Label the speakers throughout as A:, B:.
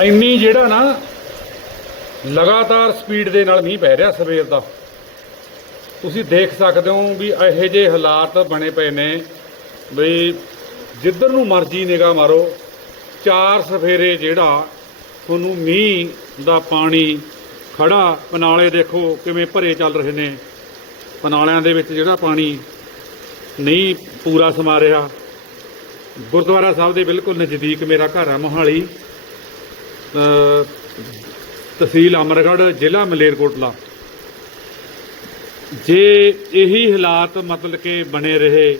A: ਇੰਨੀ ਜਿਹੜਾ ਨਾ ਲਗਾਤਾਰ ਸਪੀਡ ਦੇ ਨਾਲ ਮੀਂਹ ਪੈ ਰਿਹਾ ਸਵੇਰ ਦਾ। ਤੁਸੀਂ ਦੇਖ ਸਕਦੇ ਹੋ ਵੀ ਇਹੋ ਜਿਹੇ ਹਾਲਾਤ ਬਣੇ ਪਏ ਨੇ ਵੀ ਜਿੱਧਰ ਨੂੰ ਮਰਜ਼ੀ ਨਿਗਾਹ ਮਾਰੋ, ਚਾਰ ਸਫੇਰੇ ਜਿਹੜਾ ਤੁਹਾਨੂੰ ਮੀਂਹ ਦਾ ਪਾਣੀ ਖੜਾ ਪਨਾਲੇ ਦੇਖੋ ਕਿਵੇਂ ਭਰੇ ਚੱਲ ਰਹੇ ਨੇ। ਪਨਾਲਿਆਂ ਦੇ ਵਿੱਚ ਜਿਹੜਾ ਪਾਣੀ ਨਹੀਂ ਪੂਰਾ ਸਮਾ ਰਿਹਾ। ਗੁਰਦੁਆਰਾ ਸਾਹਿਬ ਦੇ ਬਿਲਕੁਲ ਨਜ਼ਦੀਕ ਮੇਰਾ ਘਰ ਹੈ ਮੋਹਾਲੀ। ਤਹਿਸੀਲ ਅਮਰਗੜ੍ਹ, ਜ਼ਿਲ੍ਹਾ ਮਲੇਰਕੋਟਲਾ। ਜੇ ਇਹੀ ਹਾਲਾਤ ਮਤਲਬ ਕਿ ਬਣੇ ਰਹੇ,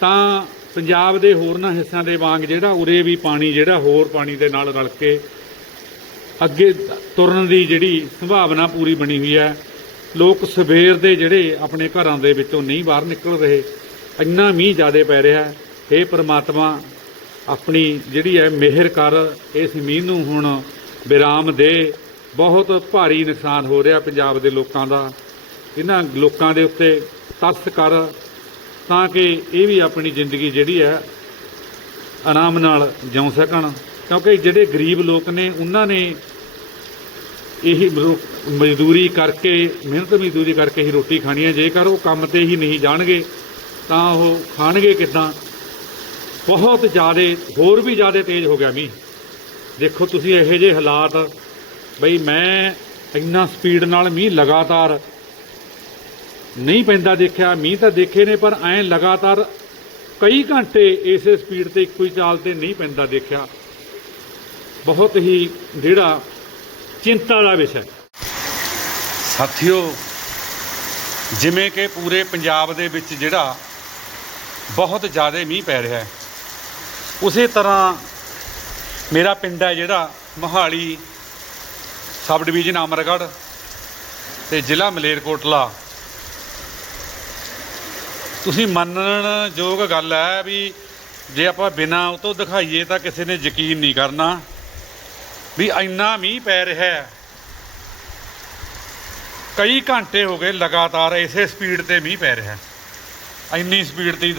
A: ਤਾਂ ਪੰਜਾਬ ਦੇ ਹੋਰਨਾਂ ਹਿੱਸਿਆਂ ਦੇ ਵਾਂਗ ਜਿਹੜਾ ਉਰੇ ਵੀ ਪਾਣੀ, ਜਿਹੜਾ ਹੋਰ ਪਾਣੀ ਦੇ ਨਾਲ ਰਲ ਕੇ ਅੱਗੇ ਤੁਰਨ ਦੀ ਜਿਹੜੀ ਸੰਭਾਵਨਾ ਪੂਰੀ ਬਣੀ ਹੋਈ ਹੈ, ਲੋਕ ਸਵੇਰ ਦੇ ਜਿਹੜੇ ਆਪਣੇ ਘਰਾਂ ਦੇ ਵਿੱਚੋਂ ਨਹੀਂ ਬਾਹਰ ਨਿਕਲ ਰਹੇ, ਇੰਨਾ ਮੀਂਹ ਜ਼ਿਆਦਾ ਪੈ ਰਿਹਾ ਹੈ। हे ਪ੍ਰਮਾਤਮਾ ਆਪਣੀ ਜਿਹੜੀ ਹੈ ਮਿਹਰ ਕਰ, ਇਸ ਮੀਂਹ ਨੂੰ ਹੁਣ ਵਿਰਾਮ ਦੇ। ਬਹੁਤ ਭਾਰੀ ਨੁਕਸਾਨ ਹੋ ਰਿਹਾ ਪੰਜਾਬ ਦੇ ਲੋਕਾਂ ਦਾ। ਇਹਨਾਂ ਲੋਕਾਂ ਦੇ ਉੱਤੇ ਤਰਸ ਕਰ, ਤਾਂ ਕਿ ਇਹ ਵੀ ਆਪਣੀ ਜ਼ਿੰਦਗੀ ਜਿਹੜੀ ਹੈ ਆਰਾਮ ਨਾਲ ਜਿਉ ਸਕਣ। ਕਿਉਂਕਿ ਜਿਹੜੇ ਗਰੀਬ ਲੋਕ ਨੇ, ਉਹਨਾਂ ਨੇ ਇਹੀ ਮਜ਼ਦੂਰੀ ਕਰਕੇ, ਮਿਹਨਤ ਮਜ਼ਦੂਰੀ ਕਰਕੇ ਹੀ ਰੋਟੀ ਖਾਣੀ ਹੈ। ਜੇਕਰ ਉਹ ਕੰਮ ਤੇ ਹੀ ਨਹੀਂ ਜਾਣਗੇ, ਤਾਂ ਉਹ ਖਾਣਗੇ ਕਿੱਦਾਂ? ਬਹੁਤ ਜ਼ਿਆਦਾ, ਹੋਰ ਵੀ ਜ਼ਿਆਦਾ ਤੇਜ਼ ਹੋ ਗਿਆ ਮੀਂਹ। ਦੇਖੋ ਤੁਸੀਂ ਇਹੋ ਜਿਹੇ ਹਾਲਾਤ, ਬਈ ਮੈਂ ਇੰਨਾ ਸਪੀਡ ਨਾਲ ਮੀਂਹ ਲਗਾਤਾਰ ਨਹੀਂ ਪੈਂਦਾ ਦੇਖਿਆ, ਮੀਂਹ ਤਾਂ ਦੇਖੇ ਨੇ, ਪਰ ਐਂ ਲਗਾਤਾਰ ਕਈ ਘੰਟੇ ਇਸੇ ਸਪੀਡ ਤੇ ਇੱਕੋ ਹੀ ਚਾਲ ਤੇ ਨਹੀਂ ਪੈਂਦਾ ਦੇਖਿਆ। ਬਹੁਤ ਹੀ ਜਿਹੜਾ ਚਿੰਤਾ ਦਾ ਵਿਸ਼ਾ ਸਾਥੀਓ, ਜਿਵੇਂ ਕਿ ਪੂਰੇ ਪੰਜਾਬ ਦੇ ਵਿੱਚ ਜਿਹੜਾ ਬਹੁਤ ਜ਼ਿਆਦਾ ਮੀਂਹ ਪੈ ਰਿਹਾ ਹੈ ਉਸੇ ਤਰ੍ਹਾਂ ਮੇਰਾ ਪਿੰਡ ਹੈ ਜਿਹੜਾ ਮੋਹਾਲੀ ਸਬ ਡਿਵੀਜ਼ਨ ਅਮਰਗੜ੍ਹ ਤੇ ਜ਼ਿਲ੍ਹਾ ਮਲੇਰਕੋਟਲਾ। ਤੁਸੀਂ ਮੰਨਣ ਯੋਗ ਗੱਲ ਹੈ ਵੀ ਜੇ ਆਪਾਂ ਬਿਨਾਂ ਉਹ ਤੋਂ ਦਿਖਾਈਏ ਤਾਂ ਕਿਸੇ ਨੇ ਯਕੀਨ ਨਹੀਂ ਕਰਨਾ ਵੀ ਇੰਨਾ ਮੀਂਹ ਪੈ ਰਿਹਾ ਹੈ। ਕਈ ਘੰਟੇ ਹੋ ਗਏ ਲਗਾਤਾਰ ਇਸੇ ਸਪੀਡ ਤੇ ਮੀਂਹ ਪੈ ਰਿਹਾ ਹੈ। ਇੰਨੀ ਸਪੀਡ ਤੇ ਹੀ